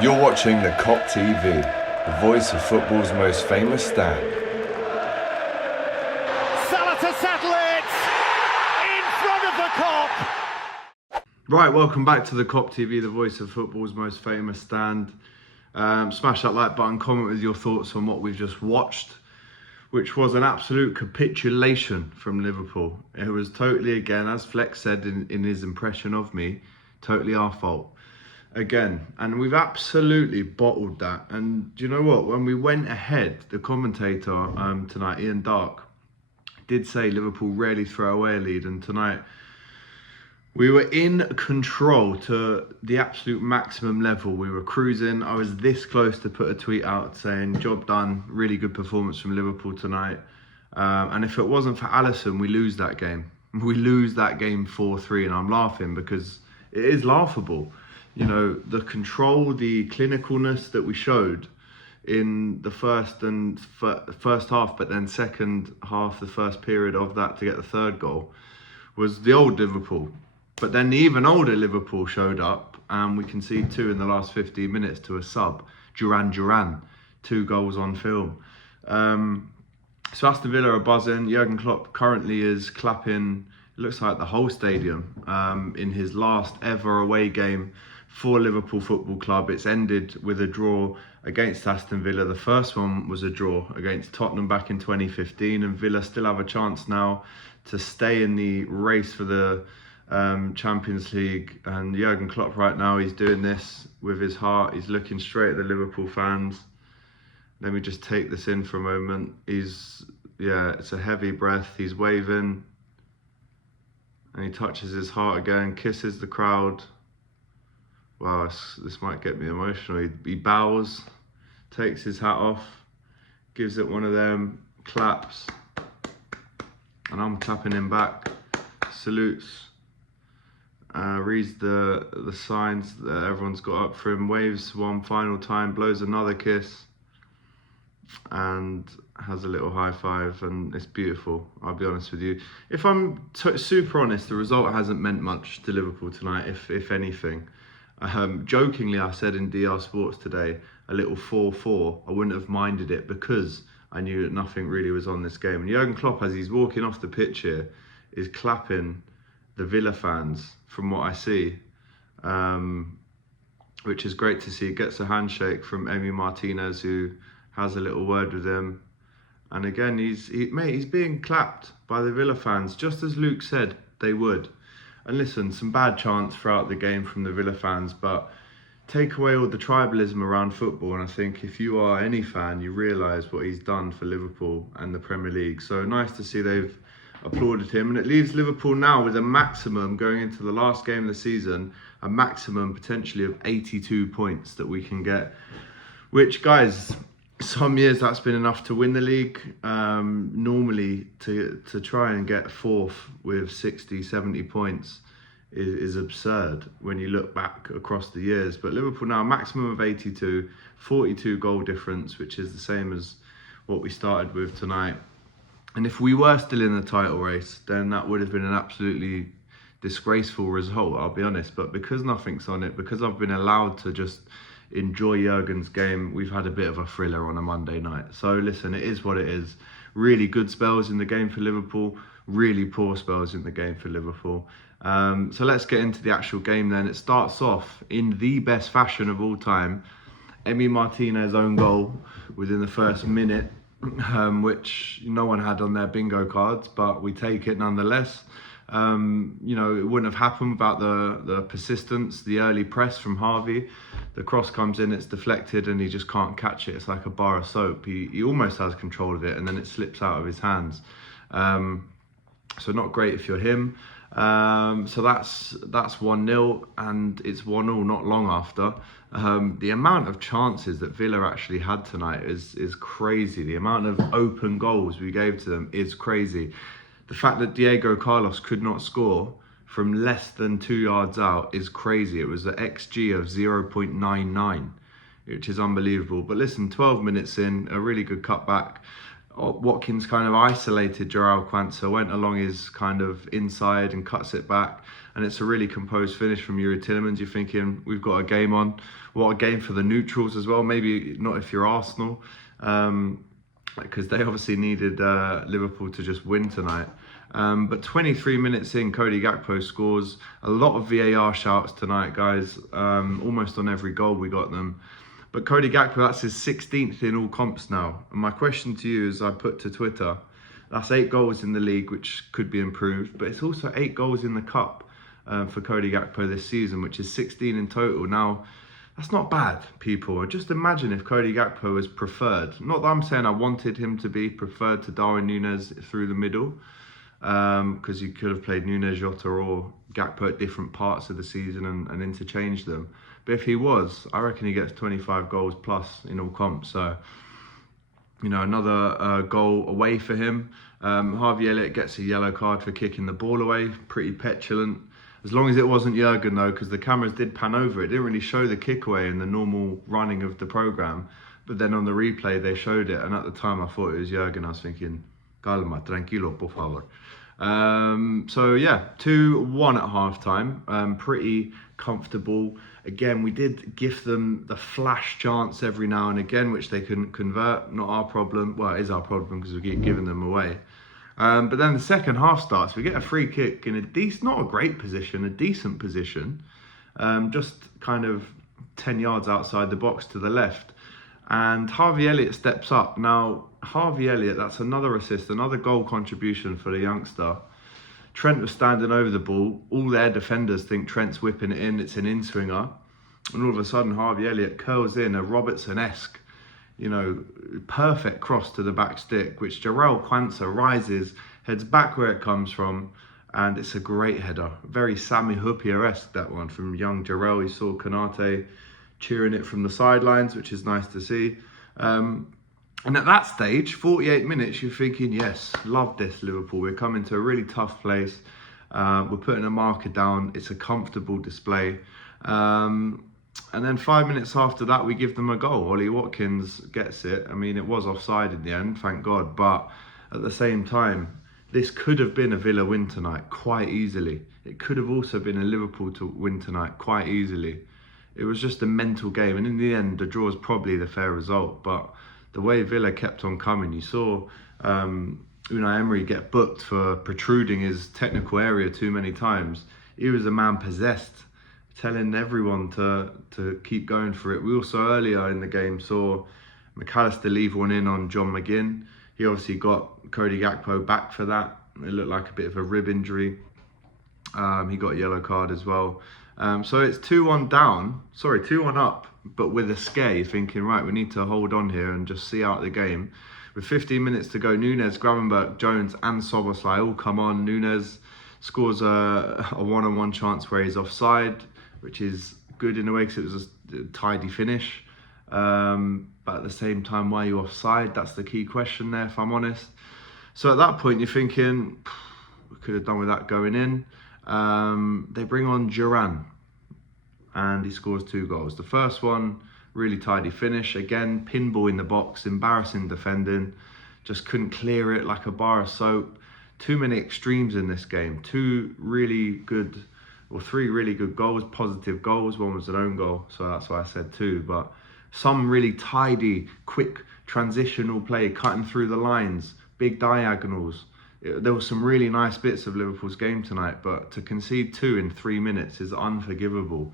You're watching the Kop TV, the voice of football's most famous stand. Salah to settle it in front of the Kop. Right, welcome back to the Kop TV, the voice of football's most famous stand. Smash that like button, comment with your thoughts on what we've just watched, which was an absolute capitulation from Liverpool. It was totally, again, as Flex said in his impression of me, totally our fault. Again, and we've absolutely bottled that. And do you know what? When we went ahead, the commentator tonight, Ian Dark, did say Liverpool rarely throw away a lead, and tonight we were in control to the absolute maximum level. We were cruising. I was this close to put a tweet out saying, job done, really good performance from Liverpool tonight. And if it wasn't for Alisson, we lose that game. We lose that game 4-3, and I'm laughing because it is laughable. You know, the control, the clinicalness that we showed in the first half, but then second half, the first period of that to get the third goal, was the old Liverpool. But then the even older Liverpool showed up, and we conceded 2 in the last 15 minutes to a sub. Duran, 2 goals on film. So Aston Villa are buzzing. Jurgen Klopp currently is clapping, it looks like the whole stadium, in his last ever away game for Liverpool Football Club. It's ended with a draw against Aston Villa. The first one was a draw against Tottenham back in 2015, and Villa still have a chance now to stay in the race for the Champions League. And Jurgen Klopp right now, he's doing this with his heart. He's looking straight at the Liverpool fans. Let me just take this in for a moment. It's a heavy breath. He's waving, and he touches his heart again, kisses the crowd. Wow, this might get me emotional. He bows, takes his hat off, gives it one of them, claps, and I'm clapping him back. Salutes, reads the signs that everyone's got up for him, waves one final time, blows another kiss, and has a little high five, and it's beautiful. I'll be honest with you. If I'm super honest, the result hasn't meant much to Liverpool tonight, if anything. Jokingly, I said in DR Sports today, a little 4-4. I wouldn't have minded it because I knew that nothing really was on this game. And Jurgen Klopp, as he's walking off the pitch here, is clapping the Villa fans, from what I see, which is great to see. Gets a handshake from Emi Martinez, who has a little word with him. And again, he's being clapped by the Villa fans, just as Luke said they would. And listen, some bad chants throughout the game from the Villa fans, but take away all the tribalism around football, and I think if you are any fan, you realise what he's done for Liverpool and the Premier League. So nice to see they've applauded him, and it leaves Liverpool now with a maximum, going into the last game of the season, a maximum potentially of 82 points that we can get, which, guys, some years that's been enough to win the league. Normally to try and get 4th with 60, 70 points is absurd when you look back across the years. But Liverpool now, maximum of 82, 42 goal difference, which is the same as what we started with tonight. And if we were still in the title race, then that would have been an absolutely disgraceful result, I'll be honest. But because nothing's on it, because I've been allowed to just enjoy Jurgen's game, we've had a bit of a thriller on a Monday night. So listen, it is what it is. Really good spells in the game for Liverpool, really poor spells in the game for Liverpool. So let's get into the actual game then. It starts off in the best fashion of all time. Emi Martinez' own goal within the first minute, which no one had on their bingo cards, but we take it nonetheless. You know, it wouldn't have happened without the persistence, the early press from Harvey. The cross comes in, it's deflected, and he just can't catch it. It's like a bar of soap. He almost has control of it, and then it slips out of his hands. So not great if you're him. So that's 1-0, and it's 1-1 not long after. The amount of chances that Villa actually had tonight is crazy. The amount of open goals we gave to them is crazy. The fact that Diego Carlos could not score from less than 2 yards out is crazy. It was an XG of 0.99, which is unbelievable. But listen, 12 minutes in, a really good cutback Watkins kind of isolated Jarrell Quansah, went along his kind of inside and cuts it back. And it's a really composed finish from Yuri Tillemans. You're thinking, we've got a game on. What a game for the neutrals as well. Maybe not if you're Arsenal, because they obviously needed Liverpool to just win tonight. But 23 minutes in, Cody Gakpo scores. A lot of VAR shouts tonight, guys. Almost on every goal we got them. But Cody Gakpo, that's his 16th in all comps now. And my question to you is, I put to Twitter, that's 8 goals in the league, which could be improved. But it's also 8 goals in the cup for Cody Gakpo this season, which is 16 in total. Now, that's not bad, people. Just imagine if Cody Gakpo was preferred. Not that I'm saying I wanted him to be preferred to Darwin Núñez through the middle, because you could have played Núñez, Jota or Gakpo at different parts of the season and interchanged them. But if he was, I reckon he gets 25 goals plus in all comps. So, you know, another goal away for him. Harvey Elliott gets a yellow card for kicking the ball away. Pretty petulant. As long as it wasn't Jurgen, though, because the cameras did pan over. It didn't really show the kick away in the normal running of the programme. But then on the replay, they showed it. And at the time, I thought it was Jurgen. I was thinking, calma, tranquilo, por favor. So yeah, 2-1 at half-time. Pretty comfortable. Again, we did give them the flash chance every now and again, which they couldn't convert. Not our problem. Well, it is our problem because we keep giving them away. But then the second half starts. We get a free kick in a decent, not a great position, a decent position. Just kind of 10 yards outside the box to the left. And Harvey Elliott steps up. Now, Harvey Elliott, that's another assist, another goal contribution for the youngster. Trent was standing over the ball. All their defenders think Trent's whipping it in. It's an in-swinger. And all of a sudden, Harvey Elliott curls in a Robertson-esque, you know, perfect cross to the back stick, which Jarrell Quansah rises, heads back where it comes from, and it's a great header. Very Sami Hyypiä-esque, that one, from young Jarrell. He saw Konate cheering it from the sidelines, which is nice to see. And at that stage, 48 minutes, you're thinking, yes, love this, Liverpool. We're coming to a really tough place. We're putting a marker down. It's a comfortable display. And then 5 minutes after that, we give them a goal. Ollie Watkins gets it. I mean, it was offside in the end, thank God. But at the same time, this could have been a Villa win tonight quite easily. It could have also been a Liverpool to win tonight quite easily. It was just a mental game. And in the end, the draw is probably the fair result. But the way Villa kept on coming, you saw Unai Emery get booked for protruding his technical area too many times. He was a man possessed, telling everyone to keep going for it. We also earlier in the game saw McAllister leave one in on John McGinn. He obviously got Cody Gakpo back for that. It looked like a bit of a rib injury. He got a yellow card as well. So it's 2-1 down, 2-1 up, but with a scare. You're thinking, right, we need to hold on here and just see out the game. With 15 minutes to go, Núñez, Gravenberch, Jones and Szoboszlai all come on. Núñez scores a one-on-one chance where he's offside, which is good in a way because it was a tidy finish. But at the same time, why are you offside? That's the key question there, if I'm honest. So at that point, you're thinking, we could have done with that going in. They bring on Duran and he scores 2 goals. The first one, really tidy finish. Again, pinball in the box, embarrassing defending. Just couldn't clear it like a bar of soap. Too many extremes in this game. 3 really good goals, positive goals. One was an own goal, so that's why I said 2. But some really tidy, quick transitional play, cutting through the lines, big diagonals. There were some really nice bits of Liverpool's game tonight, but to concede 2 in 3 minutes is unforgivable.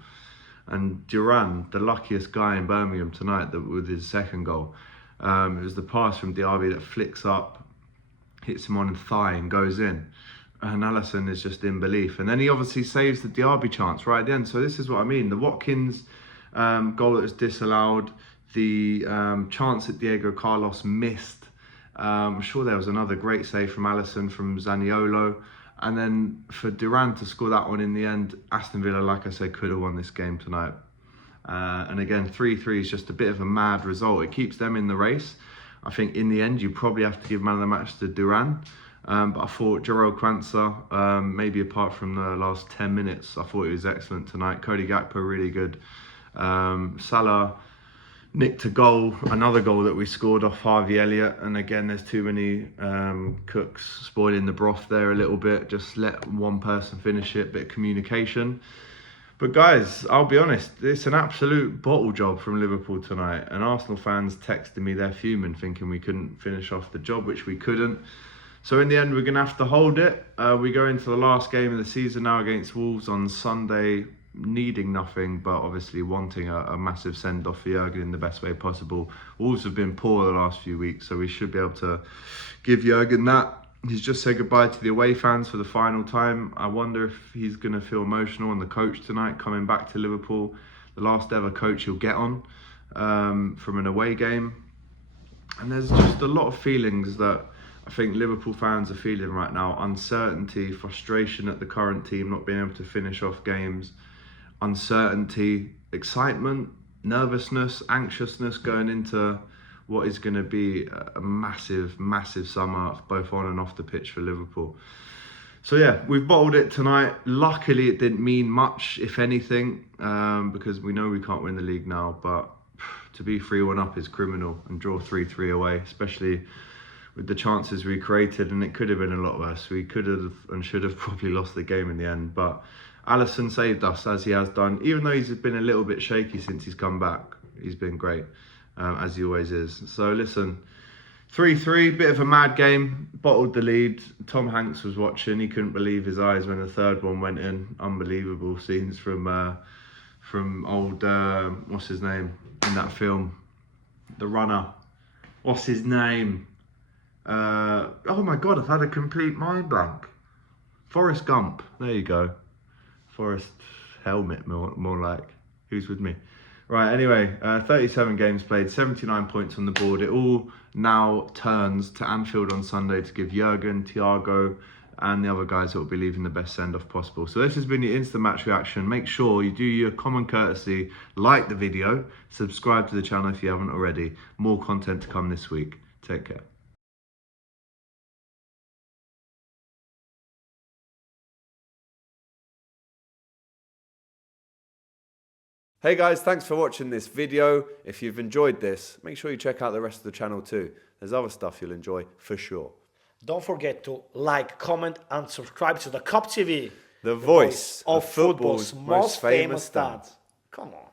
And Duran, the luckiest guy in Birmingham tonight with his second goal. It was the pass from Diaby that flicks up, hits him on the thigh and goes in. And Alisson is just in belief. And then he obviously saves the Diaby chance right at the end. So this is what I mean. The Watkins goal that was disallowed, the chance that Diego Carlos missed. I'm sure there was another great save from Alisson, from Zaniolo. And then for Duran to score that one in the end, Aston Villa, like I said, could have won this game tonight. And again, 3-3 is just a bit of a mad result. It keeps them in the race. I think in the end, you probably have to give man of the match to Duran. But I thought Jarrell Quansah, maybe apart from the last 10 minutes, I thought he was excellent tonight. Cody Gakpo, really good. Salah, nicked a goal, another goal that we scored off Harvey Elliott, and again there's too many cooks spoiling the broth there a little bit. Just let one person finish it, bit of communication. But guys, I'll be honest, it's an absolute bottle job from Liverpool tonight, and Arsenal fans texted me they're fuming, thinking we couldn't finish off the job, which we couldn't. So in the end, we're going to have to hold it. We go into the last game of the season now against Wolves on Sunday, needing nothing, but obviously wanting a massive send-off for Jurgen in the best way possible. Wolves have been poor the last few weeks, so we should be able to give Jurgen that. He's just said goodbye to the away fans for the final time. I wonder if he's going to feel emotional on the coach tonight, coming back to Liverpool. The last ever coach he'll get on from an away game. And there's just a lot of feelings that I think Liverpool fans are feeling right now. Uncertainty, frustration at the current team not being able to finish off games. Uncertainty, excitement, nervousness, anxiousness going into what is going to be a massive, massive summer, both on and off the pitch for Liverpool. So yeah, we've bottled it tonight. Luckily, it didn't mean much, if anything, because we know we can't win the league now. But to be 3-1 up is criminal, and draw 3-3 away, especially with the chances we created, and it could have been a lot worse. We could have and should have probably lost the game in the end. But Alisson saved us, as he has done. Even though he's been a little bit shaky since he's come back, he's been great. As he always is. So listen, 3-3, bit of a mad game, bottled the lead. Tom Hanks was watching, he couldn't believe his eyes when the third one went in. Unbelievable scenes from old, what's his name in that film? The runner. What's his name? Oh my God, I've had a complete mind blank. Forrest Gump, there you go. Forrest Helmet, more like. Who's with me? Right, anyway, 37 games played, 79 points on the board. It all now turns to Anfield on Sunday to give Jurgen, Thiago, and the other guys that will be leaving the best send-off possible. So this has been your instant match reaction. Make sure you do your common courtesy, like the video, subscribe to the channel if you haven't already. More content to come this week. Take care. Hey guys, thanks for watching this video. If you've enjoyed this, make sure you check out the rest of the channel too. There's other stuff you'll enjoy for sure. Don't forget to like, comment and subscribe to the Kop TV. The voice of football's most famous dads. Come on.